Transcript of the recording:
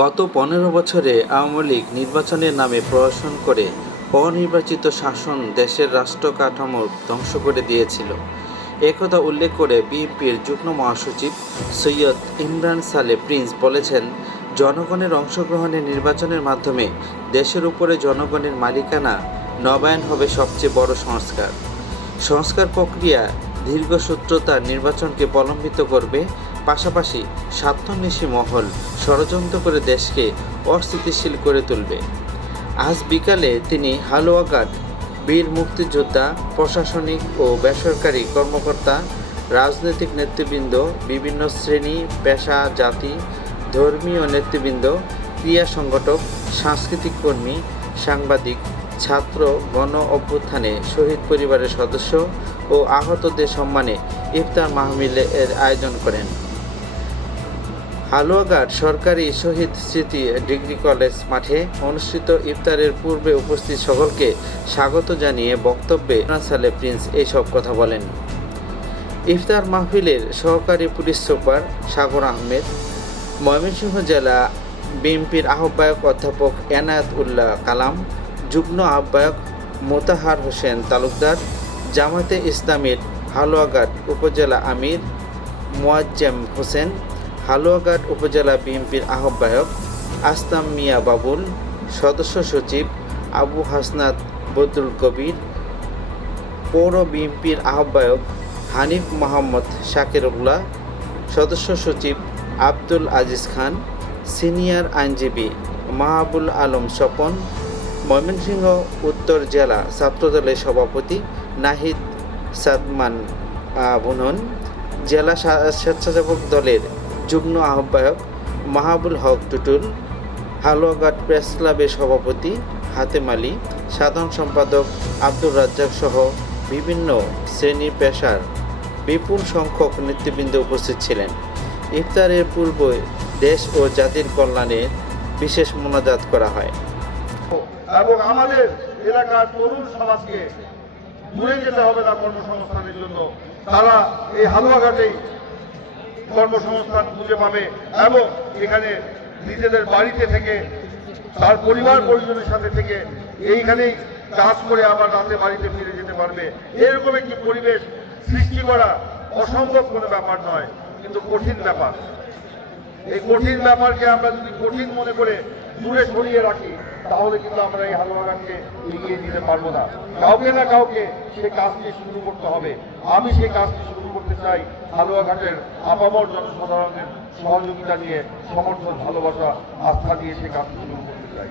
গত ১৫ বছরে আওয়ামী লীগ নির্বাচনের নামে প্রহসন করে অনির্বাচিত শাসন দেশের রাষ্ট্র কাঠামো ধ্বংস করে দিয়েছিল। একথা উল্লেখ করে বিএনপির যুগ্ম মহাসচিব সৈয়দ ইমরান সালেহ প্রিন্স বলেছেন, জনগণের অংশগ্রহণে নির্বাচনের মাধ্যমে দেশের উপরে জনগণের মালিকানা নবায়ন হবে সবচেয়ে বড় সংস্কার। সংস্কার প্রক্রিয়া দীর্ঘসূত্রতার নির্বাচনকে প্রলম্বিত করবে, পাশাপাশি স্বার্থান্বেষী মহল ষড়যন্ত্র করে দেশকে অস্থিতিশীল করে তুলবে। আজ বিকালে তিনি হালুয়াঘাট বীর মুক্তিযোদ্ধা, প্রশাসনিক ও বেসরকারি কর্মকর্তা, রাজনৈতিক নেতৃবৃন্দ, বিভিন্ন শ্রেণী পেশা, জাতি, ধর্মীয় নেতৃবৃন্দ, ক্রীড়া সংগঠক, সাংস্কৃতিক কর্মী, সাংবাদিক, ছাত্র গণ অভ্যুত্থানে শহীদ পরিবারের সদস্য ও আহতদের সম্মানে ইফতার মাহফিলের আয়োজন করেন। হালুয়াঘাট সরকারি শহীদ স্মৃতি ডিগ্রি কলেজ মাঠে অনুষ্ঠিত ইফতারের পূর্বে উপস্থিত সকলকে স্বাগত জানিয়ে বক্তব্যে ইমরান সালেহ প্রিন্স এইসব কথা বলেন। ইফতার মাহফিলের সহকারী পুলিশ সুপার সাগর আহমেদ, ময়মনসিংহ জেলা বিএনপির আহ্বায়ক অধ্যাপক এনায়েত উল্লাহ কালাম, যুগ্ম আহ্বায়ক মোতাহার হোসেন তালুকদার, জামায়াতে ইসলামীর হালুয়াঘাট উপজেলা আমির মোয়াজ্জেম হোসেন, হালুয়াঘাট উপজেলা বিএনপির আহ্বায়ক আসলাম মিয়া বাবুল, সদস্য সচিব আবু হাসনাত বদরুল কবির, পৌর বিএনপির আহ্বায়ক হানিফ মোহাম্মদ শাকিরুল্লাহ, সদস্য সচিব আব্দুল আজিজ খান, সিনিয়র আইনজীবী মাহাবুল আলম স্বপন, ময়মনসিংহ উত্তর জেলা ছাত্রদলের সভাপতি নাহিদ সাদমান বুনন, জেলা স্বেচ্ছাসেবক দলের যুগ্ম আহ্বায়ক মাহাবুল হক টুটুল, হালুয়াঘাট প্রেস ক্লাবের সভাপতি হাতেম আলী, সাধারণ সম্পাদক আব্দুর রাজ্জাক সহ বিভিন্ন শ্রেণী পেশার বিপুল সংখ্যক নেতৃবৃন্দ উপস্থিত ছিলেন। ইফতারের পূর্বে দেশ ও জাতির কল্যাণে বিশেষ মোনাজাত করা হয় এবং আমাদের এলাকার তরুণ সমাজকে দূরে যেতে হবে না কর্মসংস্থানের জন্য। তারা এই হালুয়াঘাটেই কর্মসংস্থান খুঁজে পাবে এবং এখানে নিজেদের বাড়িতে থেকে তার পরিবার পরিজনের সাথে থেকে এইখানেই কাজ করে আবার রাতে বাড়িতে ফিরে যেতে পারবে। এরকম একটি পরিবেশ সৃষ্টি করা অসম্ভব কোনো ব্যাপার নয়, কিন্তু কঠিন ব্যাপার। এই কঠিন ব্যাপারকে আমরা যদি কঠিন মনে করে দূরে সরিয়ে রাখি, তাহলে কিন্তু আমরা এই হালুয়াঘাটকে এগিয়ে নিতে পারবো না। কাউকে না কাউকে সে কাজটি শুরু করতে হবে। আমি সেই কাজটি শুরু করতে চাই হালুয়াঘাটের আপামর জনসাধারণের সহযোগিতা নিয়ে, সমর্থন, ভালোবাসা, আস্থা দিয়ে সে কাজটি শুরু করতে চাই।